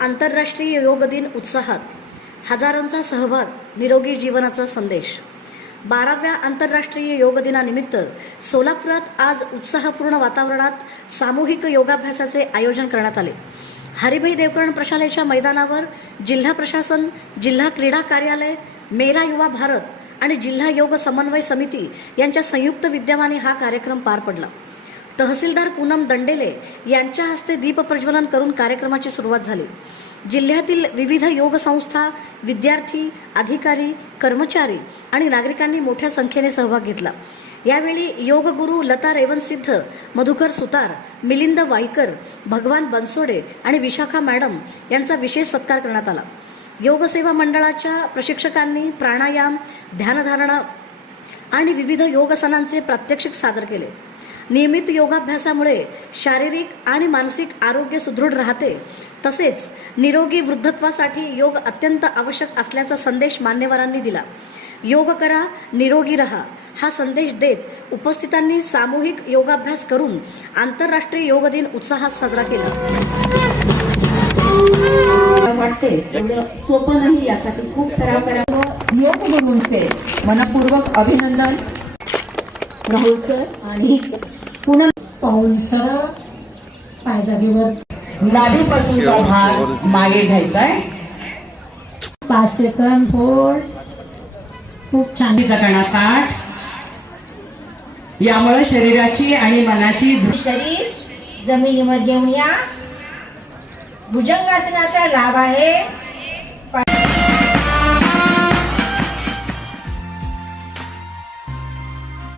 आंतरराष्ट्रीय योग दिन उत्साहात, हजारोंचा सहभाग, निरोगी जीवनाचा संदेश। 12व्या आंतरराष्ट्रीय योग दिनानिमित्त सोलापुरात आज उत्साहपूर्ण वातावरणात सामूहिक योगाभ्यासाचे आयोजन करण्यात आले। हरिभाई देवकरण प्रशालेच्या मैदानावर जिल्हा प्रशासन, जिल्हा क्रीडा कार्यालय, मेरा युवा भारत आणि जिल्हा योग समन्वय समिती यांच्या संयुक्त विद्यमाने हा कार्यक्रम पार पडला। तहसीलदार पूनम दंडेले यांच्या हस्ते दीप प्रज्वलन करून कार्यक्रमाची सुरुवात झाली। जिल्ह्यातील विविध योग संस्था, विद्यार्थी, अधिकारी, कर्मचारी आणि नागरिकांनी मोठ्या संख्येने सहभाग घेतला। यावेळी योग गुरु लता रेवनसिद्ध, मधुकर सुतार, मिलिंद वाईकर, भगवान बनसोडे आणि विशाखा मॅडम यांचा विशेष सत्कार करण्यात आला। योग सेवा मंडळाच्या प्रशिक्षकांनी प्राणायाम, ध्यानधारणा आणि विविध योगासनांचे प्रात्यक्षिक सादर केले। नियमित योगाभ्यासामुळे शारीरिक आणि मानसिक आरोग्य सुदृढ राहते, तसेच निरोगी वृद्धत्वासाठी योग अत्यंत आवश्यक असल्याचा संदेश मान्यवरांनी दिला। योग करा, निरोगी रहा हा संदेश देत उपस्थितांनी सामूहिक योगाभ्यास करून आंतरराष्ट्रीय योग दिन उत्साहात साजरा केला। वाटते एवढं सोपं नाही, यासाठी खूप सराव करावा। योग गुरूंचे मनपूर्वक अभिनंदन। राहुल सर आणि पुन्हा पाऊल सरळ पायजागेवर, नाभीपासूनचा भाग मागे घ्यायचा आहे। 5 सेकंद होल्ड। खूप छान। काठ, यामुळे शरीराची आणि मनाची शरीर जमिनीवर घेऊन या। भुजंगासनाचा लाभ आहे